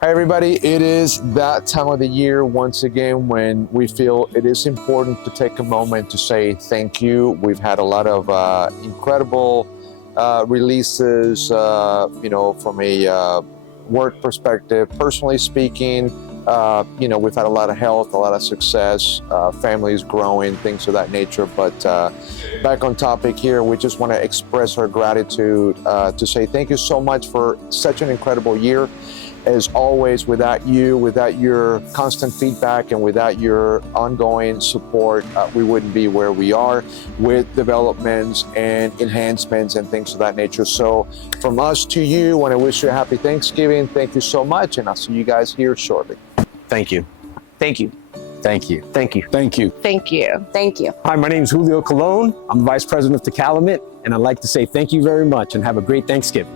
Hi everybody, it is that time of the year once again when we feel it is important to take a moment to say thank you. We've had a lot of incredible releases, from a work perspective. Personally speaking, we've had a lot of health, a lot of success, families growing, things of that nature. But back on topic here, we just want to express our gratitude to say thank you so much for such an incredible year. As always, without you, without your constant feedback, and without your ongoing support, we wouldn't be where we are with developments and enhancements and things of that nature. So from us to you, I want to wish you a happy Thanksgiving. Thank you so much, and I'll see you guys here shortly. Thank you. Thank you. Thank you. Thank you. Thank you. Thank you. Thank you. Hi, my name is Julio Colon. I'm the Vice President of TECALEMIT, and I'd like to say thank you very much and have a great Thanksgiving.